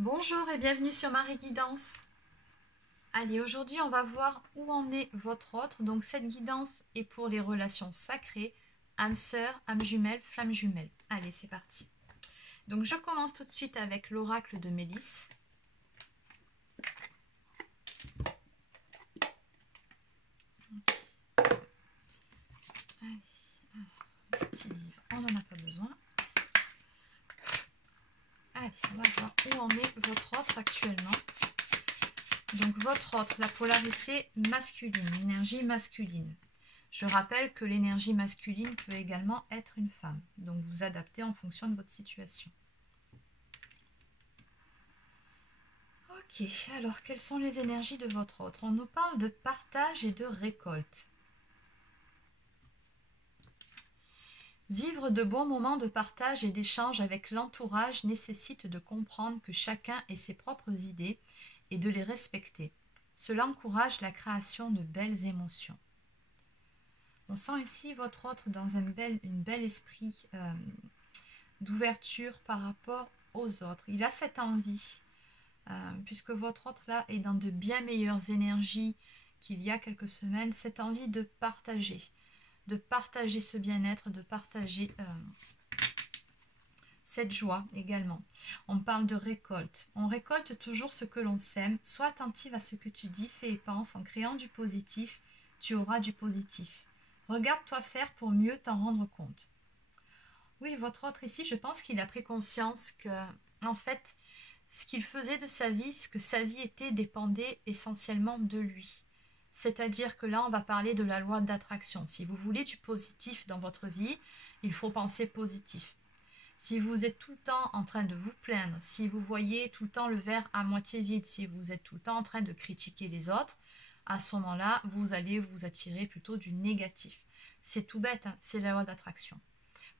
Bonjour et bienvenue sur Marie Guidance. Allez, aujourd'hui on va voir où en est votre autre. Donc cette guidance est pour les relations sacrées, âme sœur, âme jumelle, flamme jumelle. Allez, c'est parti. Donc je commence tout de suite avec l'oracle de Mélisse. Allez, petit livre, on n'en a pas besoin. Allez, on va voir où en est votre autre actuellement. Donc votre autre, la polarité masculine, l'énergie masculine. Je rappelle que l'énergie masculine peut également être une femme. Donc vous adaptez en fonction de votre situation. Ok, alors quelles sont les énergies de votre autre? On nous parle de partage et de récolte. Vivre de bons moments de partage et d'échange avec l'entourage nécessite de comprendre que chacun ait ses propres idées et de les respecter. Cela encourage la création de belles émotions. On sent ici votre autre dans un bel esprit d'ouverture par rapport aux autres. Il a cette envie, puisque votre autre là est dans de bien meilleures énergies qu'il y a quelques semaines, cette envie de partager ce bien-être, de partager cette joie également. On parle de récolte. On récolte toujours ce que l'on sème. Sois attentive à ce que tu dis, fais et pense. En créant du positif, tu auras du positif. Regarde-toi faire pour mieux t'en rendre compte. Oui, votre autre ici, je pense qu'il a pris conscience que, en fait, ce qu'il faisait de sa vie, ce que sa vie était, dépendait essentiellement de lui. C'est-à-dire que là, on va parler de la loi d'attraction. Si vous voulez du positif dans votre vie, il faut penser positif. Si vous êtes tout le temps en train de vous plaindre, si vous voyez tout le temps le verre à moitié vide, si vous êtes tout le temps en train de critiquer les autres, à ce moment-là, vous allez vous attirer plutôt du négatif. C'est tout bête, hein, c'est la loi d'attraction.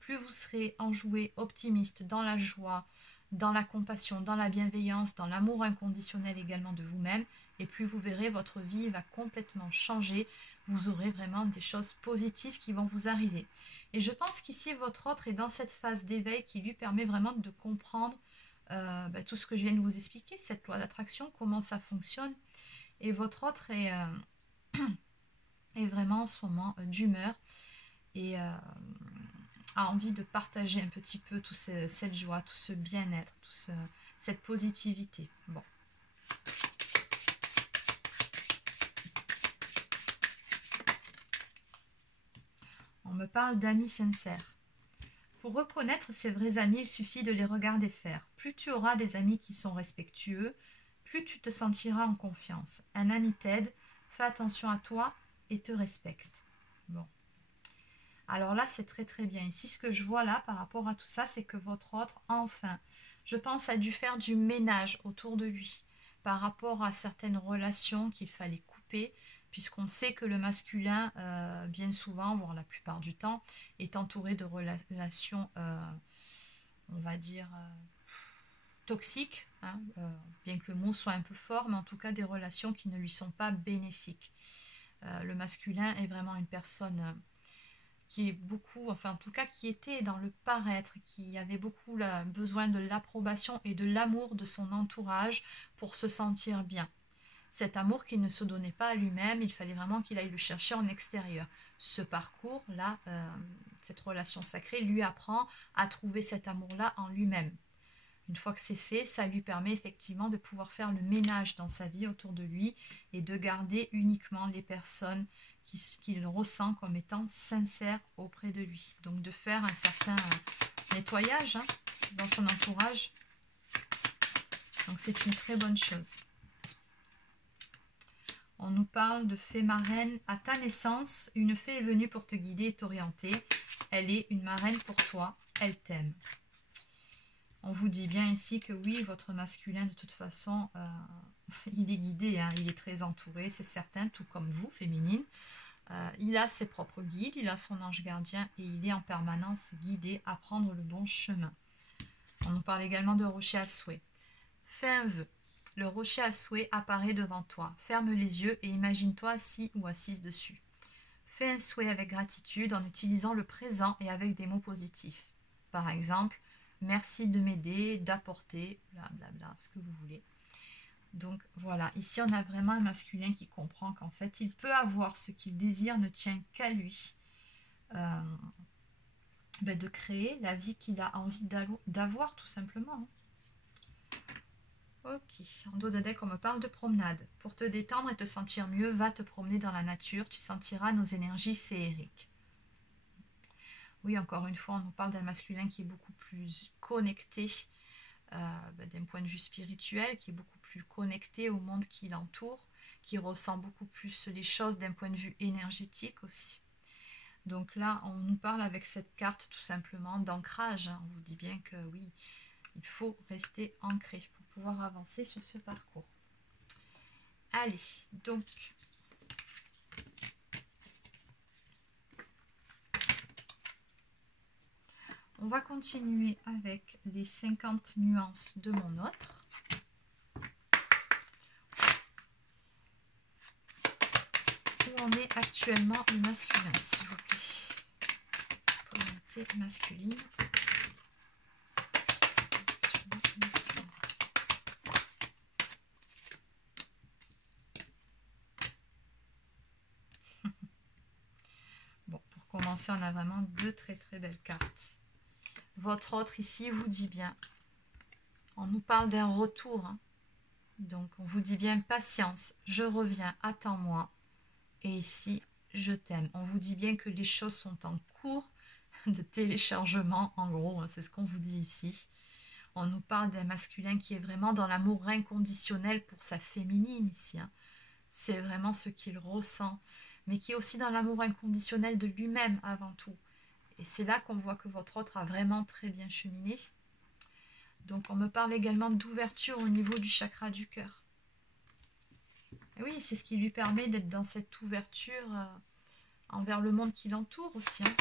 Plus vous serez enjoué, optimiste, dans la joie, dans la compassion, dans la bienveillance, dans l'amour inconditionnel également de vous-même, et plus vous verrez votre vie va complètement changer, vous aurez vraiment des choses positives qui vont vous arriver. Et je pense qu'ici votre autre est dans cette phase d'éveil qui lui permet vraiment de comprendre tout ce que je viens de vous expliquer, cette loi d'attraction, comment ça fonctionne. Et votre autre est vraiment en ce moment d'humeur et a envie de partager un petit peu toute cette joie, tout ce bien-être, cette positivité. Bon. On me parle d'amis sincères. Pour reconnaître ces vrais amis, il suffit de les regarder faire. Plus tu auras des amis qui sont respectueux, plus tu te sentiras en confiance. Un ami t'aide, fais attention à toi et te respecte. Bon. Alors là, c'est très très bien. Ici, ce que je vois là par rapport à tout ça, c'est que votre autre, enfin, je pense, a dû faire du ménage autour de lui par rapport à certaines relations qu'il fallait couper, puisqu'on sait que le masculin, bien souvent, voire la plupart du temps, est entouré de relations, on va dire, toxiques, hein, bien que le mot soit un peu fort, mais en tout cas des relations qui ne lui sont pas bénéfiques. Le masculin est vraiment une personne qui est beaucoup, enfin en tout cas qui était dans le paraître, qui avait beaucoup besoin de l'approbation et de l'amour de son entourage pour se sentir bien. Cet amour qu'il ne se donnait pas à lui-même, il fallait vraiment qu'il aille le chercher en extérieur. Ce parcours-là, cette relation sacrée, lui apprend à trouver cet amour-là en lui-même. Une fois que c'est fait, ça lui permet effectivement de pouvoir faire le ménage dans sa vie autour de lui et de garder uniquement les personnes qu'il ressent comme étant sincères auprès de lui. Donc de faire un certain nettoyage dans son entourage. Donc c'est une très bonne chose. On nous parle de fée marraine. À ta naissance, une fée est venue pour te guider et t'orienter. Elle est une marraine pour toi. Elle t'aime. On vous dit bien ici que oui, votre masculin, de toute façon, il est guidé, hein, il est très entouré, c'est certain, tout comme vous, féminine. Il a ses propres guides, il a son ange gardien et il est en permanence guidé à prendre le bon chemin. On nous parle également de rocher à souhait. Fais un vœu. Le rocher à souhait apparaît devant toi. Ferme les yeux et imagine-toi assis ou assise dessus. Fais un souhait avec gratitude en utilisant le présent et avec des mots positifs. Par exemple, merci de m'aider, d'apporter, blablabla, ce que vous voulez. Donc voilà, ici on a vraiment un masculin qui comprend qu'en fait il peut avoir ce qu'il désire, ne tient qu'à lui de créer la vie qu'il a envie d'avoir tout simplement. Ok, en dos de deck on me parle de promenade. Pour te détendre et te sentir mieux, va te promener dans la nature, tu sentiras nos énergies féeriques. Oui, encore une fois, on nous parle d'un masculin qui est beaucoup plus connecté d'un point de vue spirituel, qui est beaucoup plus connecté au monde qui l'entoure, qui ressent beaucoup plus les choses d'un point de vue énergétique aussi. Donc là, on nous parle avec cette carte tout simplement d'ancrage. On vous dit bien que oui, il faut rester ancré pour pouvoir avancer sur ce parcours. Allez, donc... on va continuer avec les 50 nuances de mon autre. Où en est actuellement le masculin, s'il vous plaît. Polarité masculine. Bon, pour commencer, on a vraiment deux très belles cartes. Votre autre ici vous dit bien, on nous parle d'un retour, hein. Donc on vous dit bien patience, je reviens, attends-moi, et ici je t'aime. On vous dit bien que les choses sont en cours de téléchargement, en gros, hein, c'est ce qu'on vous dit ici. On nous parle d'un masculin qui est vraiment dans l'amour inconditionnel pour sa féminine ici, hein. C'est vraiment ce qu'il ressent, mais qui est aussi dans l'amour inconditionnel de lui-même avant tout. Et c'est là qu'on voit que votre autre a vraiment très bien cheminé. Donc on me parle également d'ouverture au niveau du chakra du cœur. Et oui, c'est ce qui lui permet d'être dans cette ouverture envers le monde qui l'entoure aussi, hein.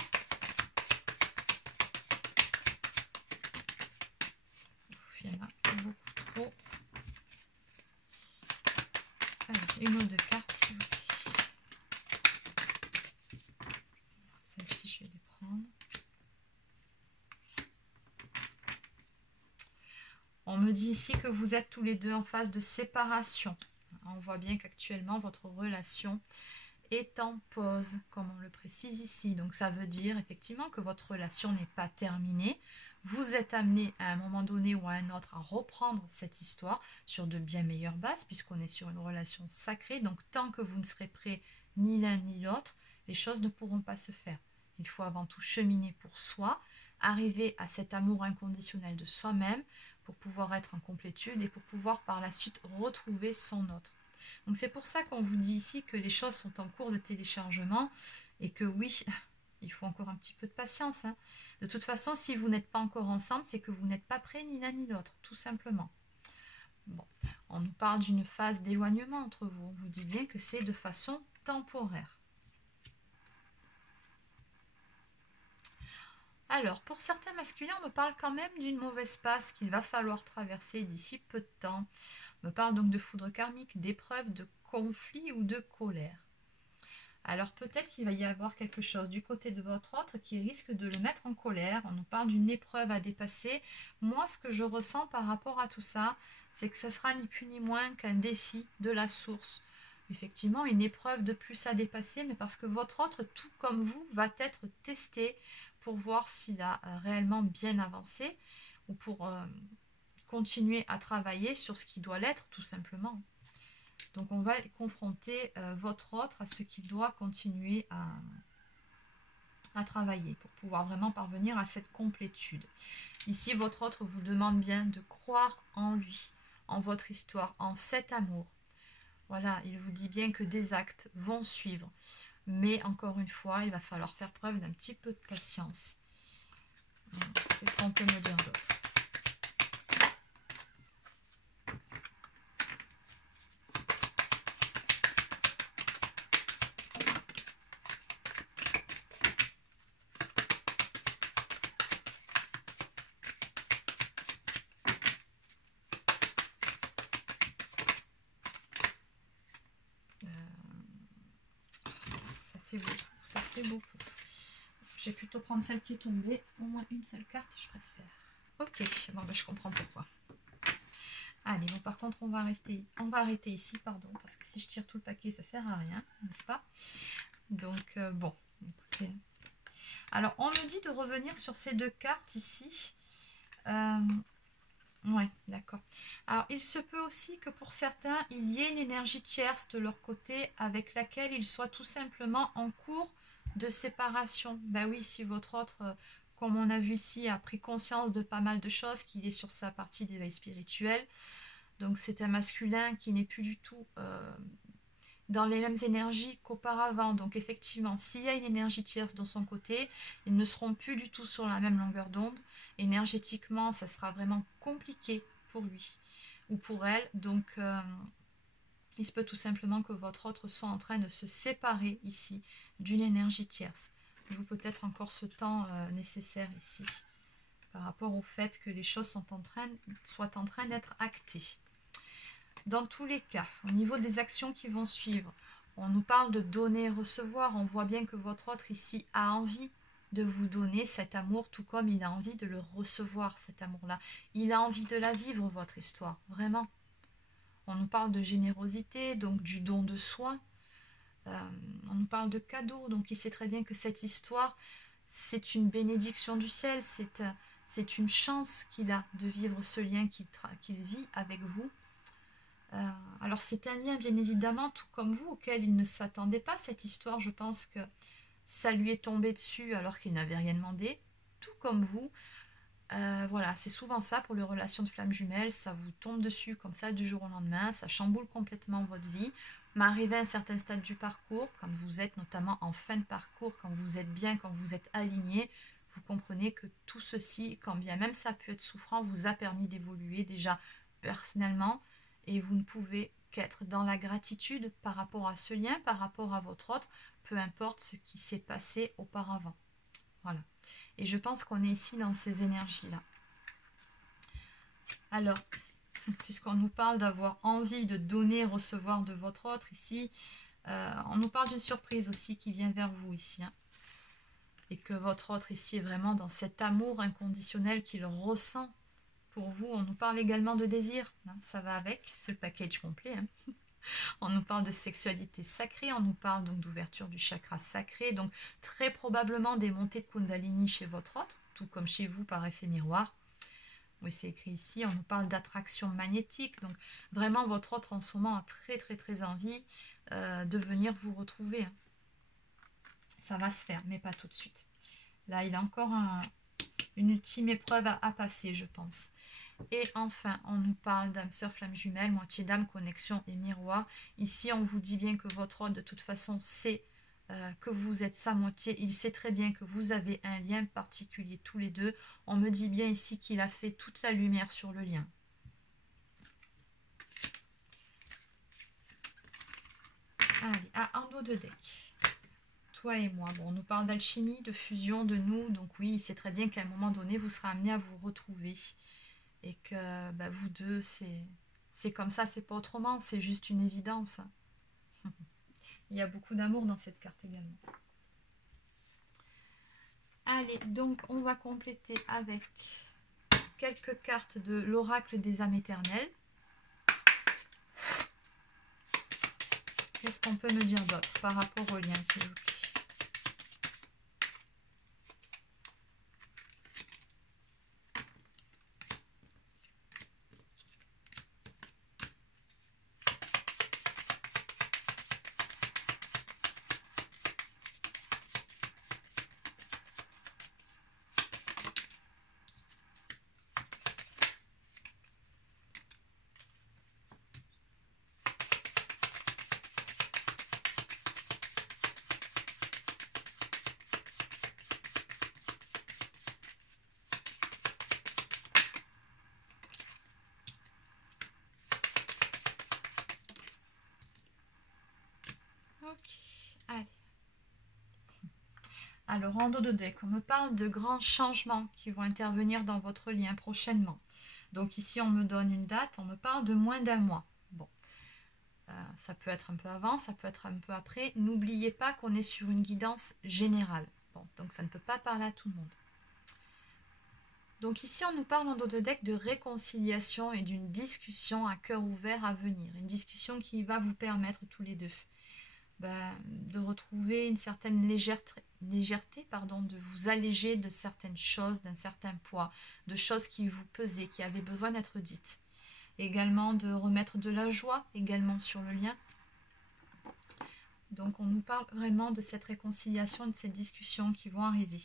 Ouf, il y en a beaucoup trop. Allez, une ou deux cartes, s'il vous plaît. Celle-ci, je vais les prendre. On me dit ici que vous êtes tous les deux en phase de séparation. On voit bien qu'actuellement, votre relation est en pause, comme on le précise ici. Donc, ça veut dire effectivement que votre relation n'est pas terminée. Vous êtes amené à un moment donné ou à un autre à reprendre cette histoire sur de bien meilleures bases, puisqu'on est sur une relation sacrée. Donc, tant que vous ne serez prêts ni l'un ni l'autre, les choses ne pourront pas se faire. Il faut avant tout cheminer pour soi, arriver à cet amour inconditionnel de soi-même, pour pouvoir être en complétude et pour pouvoir par la suite retrouver son autre. Donc c'est pour ça qu'on vous dit ici que les choses sont en cours de téléchargement et que oui, il faut encore un petit peu de patience, hein. De toute façon, si vous n'êtes pas encore ensemble, c'est que vous n'êtes pas prêts ni l'un ni l'autre, tout simplement. Bon, on nous parle d'une phase d'éloignement entre vous. On vous dit bien que c'est de façon temporaire. Alors, pour certains masculins, on me parle quand même d'une mauvaise passe qu'il va falloir traverser d'ici peu de temps. On me parle donc de foudre karmique, d'épreuves, de conflits ou de colère. Alors peut-être qu'il va y avoir quelque chose du côté de votre autre qui risque de le mettre en colère. On nous parle d'une épreuve à dépasser. Moi, ce que je ressens par rapport à tout ça, c'est que ce sera ni plus ni moins qu'un défi de la source. Effectivement, une épreuve de plus à dépasser, mais parce que votre autre, tout comme vous, va être testé pour voir s'il a réellement bien avancé ou pour continuer à travailler sur ce qui doit l'être, tout simplement. Donc, on va confronter votre autre à ce qu'il doit continuer à travailler pour pouvoir vraiment parvenir à cette complétude. Ici, votre autre vous demande bien de croire en lui, en votre histoire, en cet amour. Voilà, il vous dit bien que des actes vont suivre. Mais encore une fois, il va falloir faire preuve d'un petit peu de patience. Qu'est-ce qu'on peut me dire d'autre ? Ça fait beaucoup. Je vais plutôt prendre celle qui est tombée. Au moins une seule carte, je préfère. Ok, bon, ben, je comprends pourquoi. Allez, bon, par contre, on va arrêter ici, pardon, parce que si je tire tout le paquet, ça sert à rien, n'est-ce pas? Donc, bon, écoutez. Alors, on me dit de revenir sur ces deux cartes ici. Ouais, d'accord. Alors, il se peut aussi que pour certains, il y ait une énergie tierce de leur côté avec laquelle ils soient tout simplement en cours de séparation. Ben oui, si votre autre, comme on a vu ici, a pris conscience de pas mal de choses, qu'il est sur sa partie d'éveil spirituel. Donc, c'est un masculin qui n'est plus du tout dans les mêmes énergies qu'auparavant. Donc, effectivement, s'il y a une énergie tierce de son côté, ils ne seront plus du tout sur la même longueur d'onde. Énergétiquement, ça sera vraiment compliqué pour lui ou pour elle. Donc, il se peut tout simplement que votre autre soit en train de se séparer ici d'une énergie tierce. Il vous peut-être encore ce temps nécessaire ici par rapport au fait que les choses soient en train d'être actées. Dans tous les cas, au niveau des actions qui vont suivre, on nous parle de donner et recevoir. On voit bien que votre autre ici a envie de vous donner cet amour, tout comme il a envie de le recevoir, cet amour-là. Il a envie de la vivre, votre histoire, vraiment. On nous parle de générosité, donc du don de soi. On nous parle de cadeaux, donc il sait très bien que cette histoire, c'est une bénédiction du ciel, c'est une chance qu'il a de vivre ce lien qu'il vit avec vous. Alors c'est un lien bien évidemment, tout comme vous, auquel il ne s'attendait pas. Cette histoire, je pense que ça lui est tombé dessus alors qu'il n'avait rien demandé, tout comme vous. Voilà, c'est souvent ça pour les relations de flammes jumelles, ça vous tombe dessus comme ça du jour au lendemain, ça chamboule complètement votre vie. Mais arrivé à un certain stade du parcours, quand vous êtes notamment en fin de parcours, quand vous êtes bien, quand vous êtes aligné, vous comprenez que tout ceci, quand bien même ça a pu être souffrant, vous a permis d'évoluer déjà personnellement, et vous ne pouvez qu'être dans la gratitude par rapport à ce lien, par rapport à votre autre, peu importe ce qui s'est passé auparavant. Voilà. Et je pense qu'on est ici dans ces énergies-là. Alors, puisqu'on nous parle d'avoir envie de donner, recevoir de votre autre ici, on nous parle d'une surprise aussi qui vient vers vous ici. Hein, et que votre autre ici est vraiment dans cet amour inconditionnel qu'il ressent pour vous. On nous parle également de désir, hein, ça va avec, c'est le package complet. Hein. On nous parle de sexualité sacrée, on nous parle donc d'ouverture du chakra sacré, donc très probablement des montées de Kundalini chez votre autre, tout comme chez vous par effet miroir. Oui, c'est écrit ici, on nous parle d'attraction magnétique, donc vraiment votre autre en ce moment a très envie de venir vous retrouver. Hein. Ça va se faire, mais pas tout de suite. Là, il a encore une ultime épreuve à passer, je pense. Et enfin, on nous parle d'âme sœur flamme jumelle, moitié d'âme, connexion et miroir. Ici, on vous dit bien que votre autre, de toute façon, sait que vous êtes sa moitié. Il sait très bien que vous avez un lien particulier tous les deux. On me dit bien ici qu'il a fait toute la lumière sur le lien. Allez, un dos de deck. Toi et moi. Bon, on nous parle d'alchimie, de fusion, de nous. Donc oui, il sait très bien qu'à un moment donné, vous serez amené à vous retrouver. Et que bah, vous deux, c'est comme ça, c'est pas autrement, c'est juste une évidence. Il y a beaucoup d'amour dans cette carte également. Allez, donc on va compléter avec quelques cartes de l'oracle des âmes éternelles. Qu'est-ce qu'on peut me dire d'autre par rapport au lien, s'il vous plaît? Ok, allez. Alors, en dos de deck, on me parle de grands changements qui vont intervenir dans votre lien prochainement. Donc ici, on me donne une date, on me parle de moins d'un mois. Bon, ça peut être un peu avant, ça peut être un peu après. N'oubliez pas qu'on est sur une guidance générale. Bon, donc ça ne peut pas parler à tout le monde. Donc ici, on nous parle en dos de deck de réconciliation et d'une discussion à cœur ouvert à venir. Une discussion qui va vous permettre tous les deux de retrouver une certaine légèreté, de vous alléger de certaines choses, d'un certain poids, de choses qui vous pesaient, qui avaient besoin d'être dites. Également de remettre de la joie également sur le lien. Donc on nous parle vraiment de cette réconciliation, de ces discussions qui vont arriver.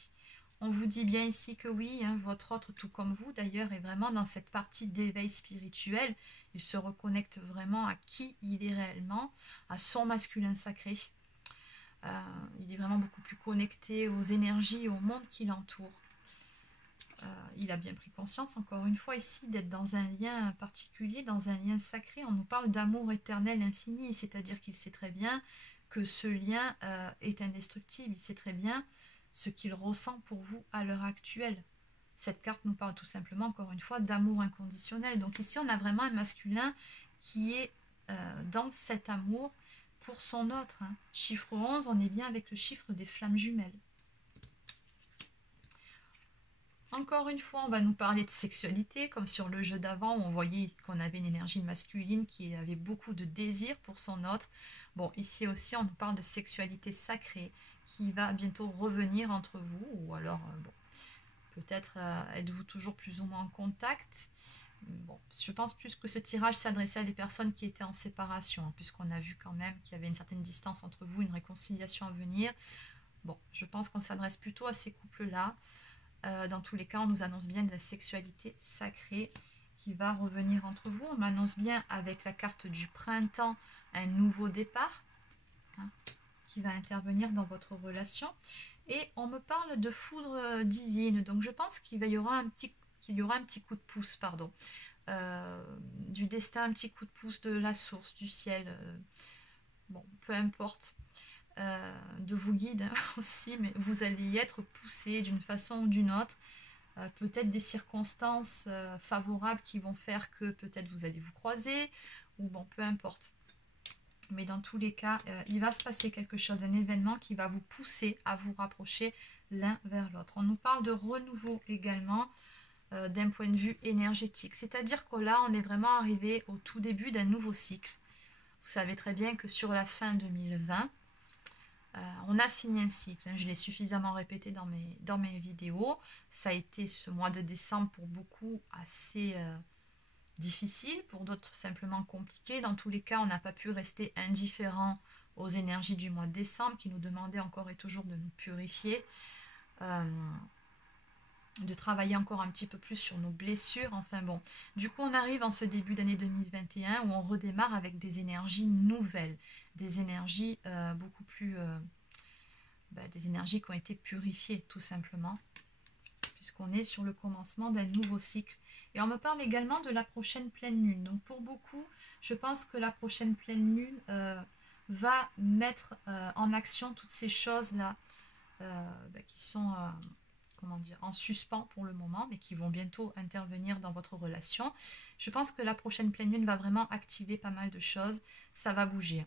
On vous dit bien ici que oui, votre autre, tout comme vous d'ailleurs, est vraiment dans cette partie d'éveil spirituel. Il se reconnecte vraiment à qui il est réellement, à son masculin sacré. Il est vraiment beaucoup plus connecté aux énergies et au monde qui l'entoure. Il a bien pris conscience, encore une fois ici, d'être dans un lien particulier, dans un lien sacré. On nous parle d'amour éternel infini, c'est-à-dire qu'il sait très bien que ce lien est indestructible. Il sait très bien ce qu'il ressent pour vous à l'heure actuelle. Cette carte nous parle tout simplement, encore une fois, d'amour inconditionnel. Donc ici, on a vraiment un masculin qui est dans cet amour pour son autre. Chiffre 11, on est bien avec le chiffre des flammes jumelles. Encore une fois, on va nous parler de sexualité, comme sur le jeu d'avant, où on voyait qu'on avait une énergie masculine qui avait beaucoup de désir pour son autre. Bon, ici aussi, on nous parle de sexualité sacrée, qui va bientôt revenir entre vous, ou alors, bon, peut-être êtes-vous toujours plus ou moins en contact. Bon, je pense plus que ce tirage s'adressait à des personnes qui étaient en séparation, puisqu'on a vu quand même qu'il y avait une certaine distance entre vous, une réconciliation à venir. Bon, je pense qu'on s'adresse plutôt à ces couples-là. Dans tous les cas, on nous annonce bien de la sexualité sacrée qui va revenir entre vous. On m'annonce bien avec la carte du printemps un nouveau départ qui va intervenir dans votre relation. Et on me parle de foudre divine. Donc je pense qu'il y aura un petit coup de pouce, du destin, un petit coup de pouce de la source, du ciel. Bon, peu importe. De vos guides aussi, mais vous allez y être poussé d'une façon ou d'une autre. Peut-être des circonstances favorables qui vont faire que peut-être vous allez vous croiser, ou bon, peu importe. Mais dans tous les cas, il va se passer quelque chose, un événement qui va vous pousser à vous rapprocher l'un vers l'autre. On nous parle de renouveau également d'un point de vue énergétique. C'est-à-dire que là, on est vraiment arrivé au tout début d'un nouveau cycle. Vous savez très bien que sur la fin 2020, on a fini un cycle, je l'ai suffisamment répété dans mes vidéos. Ça a été ce mois de décembre pour beaucoup assez difficile, pour d'autres simplement compliqué. Dans tous les cas, on n'a pas pu rester indifférent aux énergies du mois de décembre qui nous demandaient encore et toujours de nous purifier, de travailler encore un petit peu plus sur nos blessures. Enfin bon, du coup on arrive en ce début d'année 2021 où on redémarre avec des énergies nouvelles, des énergies beaucoup plus des énergies qui ont été purifiées tout simplement, puisqu'on est sur le commencement d'un nouveau cycle. Et on me parle également de la prochaine pleine lune. Donc pour beaucoup, je pense que la prochaine pleine lune va mettre en action toutes ces choses là qui sont en suspens pour le moment, mais qui vont bientôt intervenir dans votre relation. Je pense que la prochaine pleine lune va vraiment activer pas mal de choses. Ça va bouger.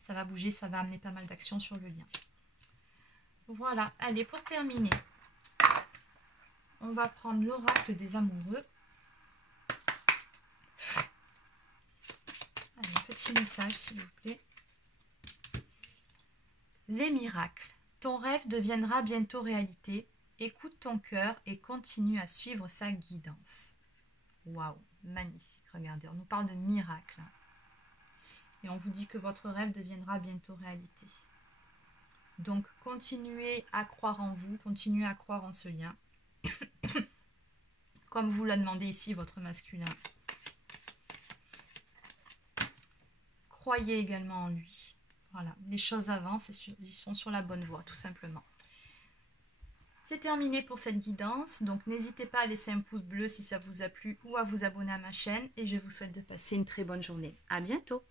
Ça va bouger, ça va amener pas mal d'actions sur le lien. Voilà, allez, pour terminer, on va prendre l'oracle des amoureux. Allez, un petit message, s'il vous plaît. Les miracles. Ton rêve deviendra bientôt réalité. Écoute ton cœur et continue à suivre sa guidance. Waouh, magnifique. Regardez, on nous parle de miracles. Et on vous dit que votre rêve deviendra bientôt réalité. Donc, continuez à croire en vous, continuez à croire en ce lien. Comme vous l'a demandé ici votre masculin. Croyez également en lui. Voilà, les choses avancent, ils sont sur la bonne voie, tout simplement. C'est terminé pour cette guidance, donc n'hésitez pas à laisser un pouce bleu si ça vous a plu ou à vous abonner à ma chaîne et je vous souhaite de passer une très bonne journée. À bientôt!